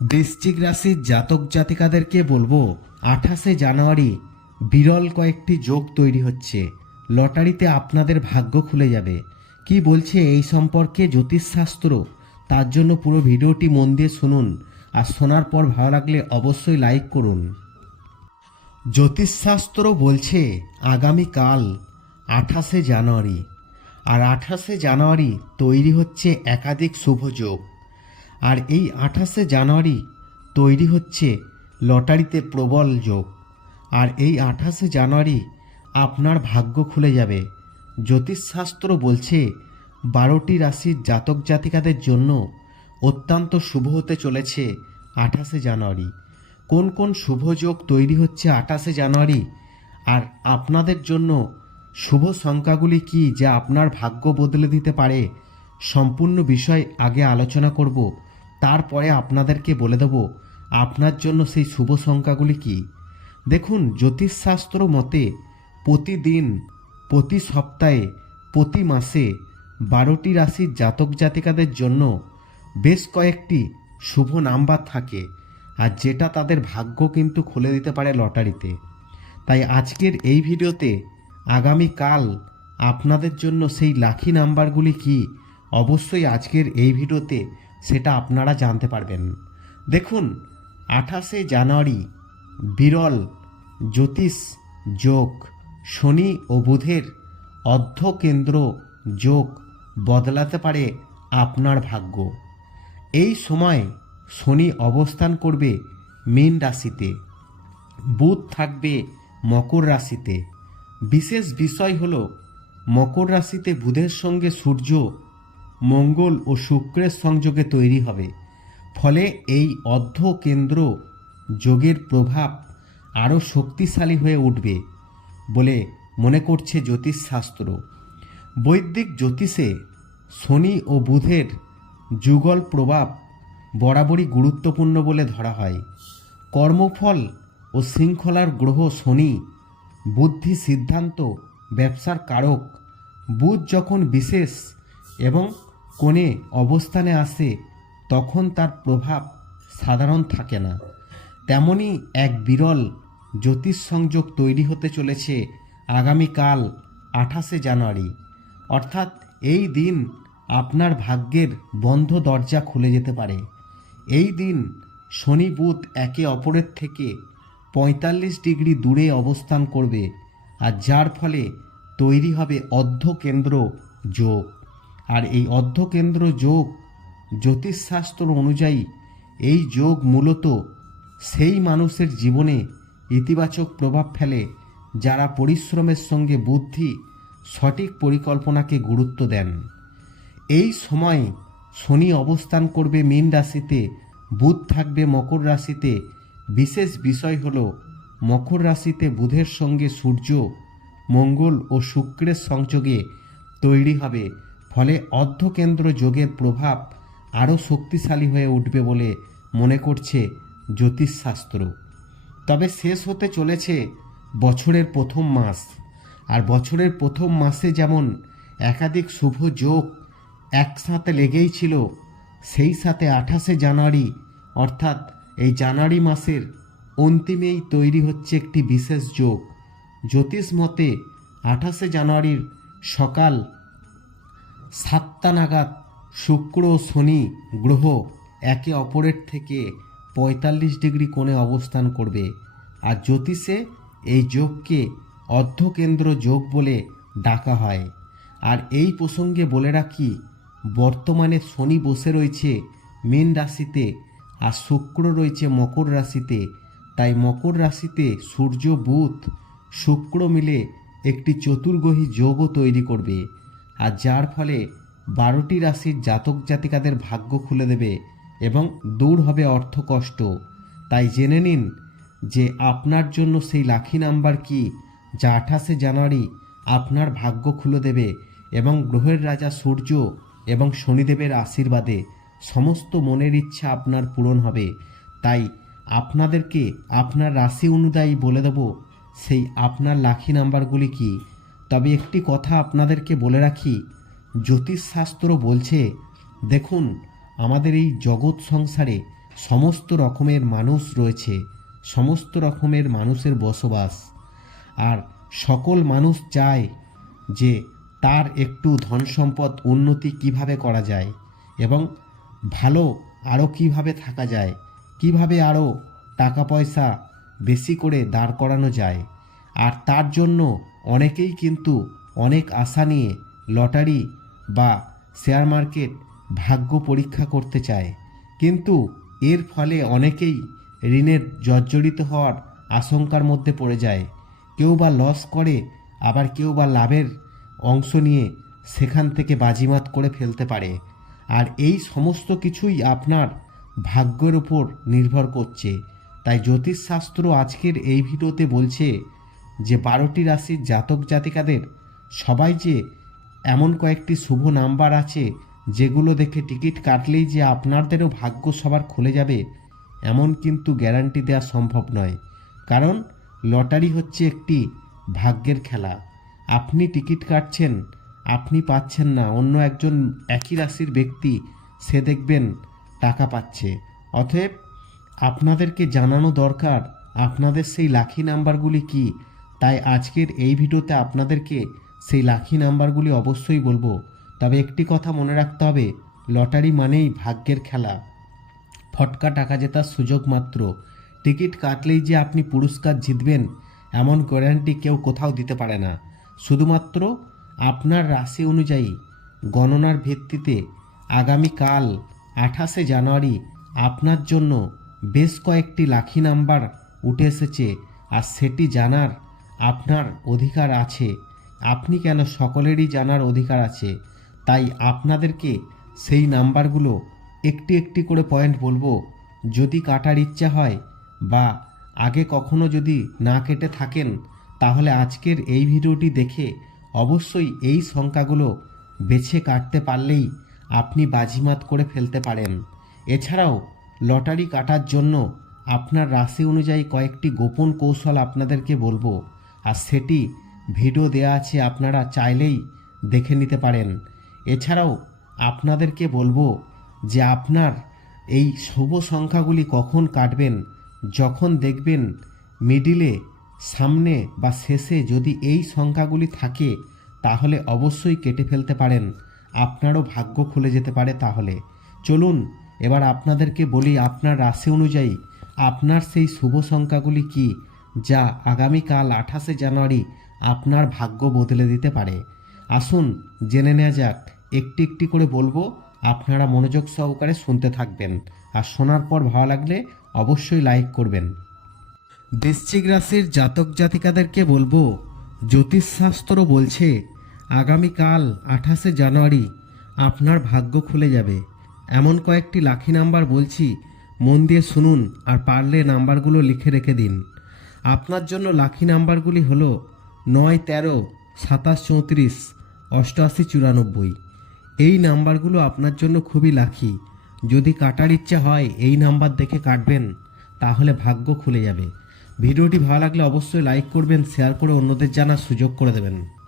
বৃশ্চিক রাশির জাতক জাতিকাদেরকে বলব, আঠাশে জানুয়ারি বিরল কয়েকটি যোগ তৈরি হচ্ছে। লটারিতে আপনাদের ভাগ্য খুলে যাবে। কি বলছে এই সম্পর্কে জ্যোতিষশাস্ত্র? তার জন্য পুরো ভিডিওটি মন দিয়ে শুনুন। আর শোনার পর ভালো লাগলে অবশ্যই লাইক করুন। জ্যোতিষশাস্ত্র বলছে, আগামীকাল আঠাশে জানুয়ারি। আর আঠাশে জানুয়ারি তৈরি হচ্ছে একাধিক শুভযোগ আর এই আঠাশে জানুয়ারি তৈরি হচ্ছে লটারিতে প্রবল যোগ। আর এই আঠাশে জানুয়ারি আপনার ভাগ্য খুলে যাবে। জ্যোতিষশাস্ত্র বলছে, বারোটি রাশির জাতক জাতিকাদের জন্য অত্যন্ত শুভ হতে চলেছে আঠাশে জানুয়ারি। কোন কোন শুভ যোগ তৈরি হচ্ছে আঠাশে জানুয়ারি? আর আপনাদের জন্য শুভ সংখ্যাগুলি কি যা আপনার ভাগ্য বদলে দিতে পারে? সম্পূর্ণ বিষয় আগে আলোচনা করব। তারপরে আপনাদেরকে বলে দেব, আপনার জন্য সেই শুভ সংখ্যাগুলি কি? দেখুন, জ্যোতিষশাস্ত্র মতে প্রতিদিন, প্রতি সপ্তাহে, প্রতি মাসে বারোটি রাশির জাতক জাতিকাদের জন্য বেশ কয়েকটি শুভ নাম্বার থাকে, আর যেটা তাদের ভাগ্য কিন্তু খুলে দিতে পারে লটারিতে। তাই আজকের এই ভিডিওতে আগামীকাল আপনাদের জন্য সেই লাখি নাম্বারগুলি কি, অবশ্যই আজকের এই ভিডিওতে সেটা আপনারা জানতে পারবেন। দেখুন, আঠাশে জানুয়ারি বিরল জ্যোতিষ যোগ, শনি ও বুধের অর্ধকেন্দ্র যোগ বদলাতে পারে আপনার ভাগ্য। এই সময় শনি অবস্থান করবে মীন রাশিতে, বুধ থাকবে মকর রাশিতে। বিশেষ বিষয় হল, মকর রাশিতে বুধের সঙ্গে সূর্য মঙ্গল ও শুক্রের সংযোগে তৈরি হবে। ফলে এই অর্ধ কেন্দ্র যোগের প্রভাব আরও শক্তিশালী হয়ে উঠবে বলে মনে করছে জ্যোতিষশাস্ত্র। বৈদিক জ্যোতিষে শনি ও বুধের যুগল প্রভাব বরাবরই গুরুত্বপূর্ণ বলে ধরা হয়। কর্মফল ও শৃঙ্খলার গ্রহ শনি, বুদ্ধি সিদ্ধান্ত, ব্যবসার কারক, বুধ যখন বিশেষ এবং কোণে অবস্থানে আসে, তখন তার প্রভাব সাধারণ থাকে না। তেমনি এক বিরল জ্যোতিষ সংযোগ তৈরি হতে চলেছে আগামীকাল আঠাশে জানুয়ারি। অর্থাৎ এই দিন আপনার ভাগ্যের বন্ধ দরজা খুলে যেতে পারে। এই দিন শনি বুধ একে অপরের থেকে পঁয়তাল্লিশ ডিগ্রি দূরে অবস্থান করবে, আর যার ফলে তৈরি হবে অর্ধকেন্দ্র যোগ। আর এই অর্ধকেন্দ্র যোগ জ্যোতিষশাস্ত্র অনুযায়ী এই যোগ মূলত সেই মানুষের জীবনে ইতিবাচক প্রভাব ফেলে যারা পরিশ্রমের সঙ্গে বুদ্ধি, সঠিক পরিকল্পনাকে গুরুত্ব দেন। এই সময় শনি অবস্থান করবে মীন রাশিতে, বুধ থাকবে মকর রাশিতে। বিশেষ বিষয় হল মকর রাশিতে বুধের সঙ্গে সূর্য, মঙ্গল ও শুক্রের সংযোগে তৈরি হবে ফলে অর্ধকেন্দ্র যোগের প্রভাব আরও শক্তিশালী হয়ে উঠবে বলে মনে করছে জ্যোতিষশাস্ত্র। তবে শেষ হতে চলেছে বছরের প্রথম মাস। আর বছরের প্রথম মাসে যেমন একাধিক শুভ যোগ একসাথে লেগেই ছিল, সেই সাথে আঠাশে জানুয়ারি, অর্থাৎ এই জানুয়ারি মাসের অন্তিমেই তৈরি হচ্ছে একটি বিশেষ যোগ। জ্যোতিষ মতে আঠাশে জানুয়ারির সকাল সাতটা নাগাদ শুক্র ও শনি গ্রহ একে অপরের থেকে পঁয়তাল্লিশ ডিগ্রি কোণে অবস্থান করবে। আর জ্যোতিষে এই যোগকে অর্ধকেন্দ্র যোগ বলে ডাকা হয়। আর এই প্রসঙ্গে বলে রাখি, বর্তমানে শনি বসে রয়েছে মীন রাশিতে আর শুক্র রয়েছে মকর রাশিতে। তাই মকর রাশিতে সূর্য, বুধ, শুক্র মিলে একটি চতুর্গ্রহী যোগও তৈরি করবে। আর যার ফলে বারোটি রাশির জাতক জাতিকাদের ভাগ্য খুলে দেবে এবং দূর হবে অর্থকষ্ট তাই জেনে নিন যে আপনার জন্য সেই লাখি নাম্বার কি যা আঠাশে জানুয়ারি আপনার ভাগ্য খুলে দেবে এবং গ্রহের রাজা সূর্য এবং শনিদেবের আশীর্বাদে সমস্ত মনের ইচ্ছা আপনার পূরণ হবে। তাই আপনাদেরকে আপনার রাশি অনুযায়ী বলে দেব সেই আপনার লাখি নাম্বারগুলি কি তবে একটি কথা আপনাদেরকে বলে রাখি জ্যোতিষশাস্ত্র বলছে, দেখুন, আমাদের এই জগৎ সংসারে সমস্ত রকমের মানুষ রয়েছে, সমস্ত রকমের মানুষের বসবাস। আর সকল মানুষ চায় যে তার একটু ধন সম্পদ উন্নতি কীভাবে করা যায় এবং ভালো আরও কীভাবে থাকা যায়, কীভাবে আরও টাকা পয়সা বেশি করে দাঁড় করানো যায়। আর তার জন্য অনেকেই কিন্তু অনেক আশা নিয়ে লটারি বা শেয়ার মার্কেট ভাগ্য পরীক্ষা করতে চায়। কিন্তু এর ফলে অনেকেই ঋণের জর্জরিত হওয়ার আশঙ্কার মধ্যে পড়ে যায়। কেউ বা লস করে, আবার কেউ বা লাভের অংশ নিয়ে সেখান থেকে বাজিমাত করে ফেলতে পারে। আর এই সমস্ত কিছুই আপনার ভাগ্যের উপর নির্ভর করছে। তাই জ্যোতিষশাস্ত্র আজকের এই ভিডিওতে বলছে যে বারোটি রাশির জাতক জাতিকাদের সবাই যে এমন কয়েকটি শুভ নাম্বার আছে, যেগুলো দেখে টিকিট কাটলেই যে আপনাদেরও ভাগ্য সবার খুলে যাবে, এমন কিন্তু গ্যারান্টি দেওয়া সম্ভব নয়। কারণ লটারি হচ্ছে একটি ভাগ্যের খেলা। আপনি টিকিট কাটছেন, আপনি পাচ্ছেন না, অন্য একজন একই রাশির ব্যক্তি সে দেখবেন টাকা পাচ্ছে। অতএব আপনাদেরকে জানানো দরকার, আপনাদের সেই লাখি নাম্বারগুলি কি? তাই আজকের এই ভিডিওতে আপনাদেরকে সেই লাখি নাম্বারগুলি অবশ্যই বলব। তবে একটি কথা মনে রাখতে হবে, লটারি মানেই ভাগ্যের খেলা। ফটকা টাকা জেতার সুযোগ মাত্র। টিকিট কাটলেই যে আপনি পুরস্কার জিতবেন, এমন গ্যারান্টি কেউ কোথাও দিতে পারে না। শুধুমাত্র আপনার রাশি অনুযায়ী গণনার ভিত্তিতে আগামীকাল আঠাশে জানুয়ারি আপনার জন্য বেশ কয়েকটি লাখি নাম্বার উঠে এসেছে, আর সেটি জানার আপনার অধিকার আছে। আপনি কেন সকলেরই জানার অধিকার আছে? তাই আপনাদেরকে সেই নাম্বারগুলো একটি একটি করে পয়েন্ট বলব। যদি কাটার ইচ্ছা হয় বা আগে কখনো যদি না কেটে থাকেন, তাহলে আজকের এই ভিডিওটি দেখে অবশ্যই এই সংখ্যাগুলো বেছে কাটতে পারলেই আপনি বাজিমাত করে ফেলতে পারেন। এছাড়াও লটারি কাটার জন্য আপনার রাশি অনুযায়ী কয়েকটি গোপন কৌশল আপনাদেরকে বলব। আর সেটি ভিডিও দেয়া আছে আপনারা চাইলেই দেখে নিতে পারেন। এছাড়াও আপনাদেরকে বলব যে আপনার এই শুভ সংখ্যাগুলি কখন কাটবেন, যখন দেখবেন মিডিলে, সামনে বা শেষে যদি এই সংখ্যাগুলি থাকে, তাহলে অবশ্যই কেটে ফেলতে পারেন। আপনারও ভাগ্য খুলে যেতে পারে তাহলে। চলুন, এবার আপনাদেরকে বলি আপনার রাশি অনুযায়ী আপনার সেই শুভ সংখ্যাগুলি কি? যা আগামীকাল আঠাশে জানুয়ারি আপনার ভাগ্য বদলে দিতে পারে। আসুন জেনে নেওয়া যাক, একটি একটি করে বলব, আপনারা মনোযোগ সহকারে শুনতে থাকবেন। আর শোনার পর ভালো লাগলে অবশ্যই লাইক করবেন। বৃশ্চিক রাশির জাতক জাতিকাদেরকে বলব জ্যোতিষশাস্ত্র বলছে, আগামীকাল আঠাশে জানুয়ারি আপনার ভাগ্য খুলে যাবে। এমন কয়েকটি লাখি নাম্বার বলছি, মন দিয়ে শুনুন আর পারলে নাম্বারগুলো লিখে রেখে দিন। আপনার জন্য লাখি নাম্বারগুলি হলো নয় তেরো, সাতাশ চৌত্রিশ অষ্টআশি চুরানব্বই। এই নাম্বারগুলো আপনার জন্য খুবই লাখি যদি কাটার ইচ্ছা হয় এই নাম্বার দেখে কাটবেন, তাহলে ভাগ্য খুলে যাবে। ভিডিওটি ভালো লাগলে অবশ্যই লাইক করবেন, শেয়ার করে অন্যদের জানার সুযোগ করে দেবেন।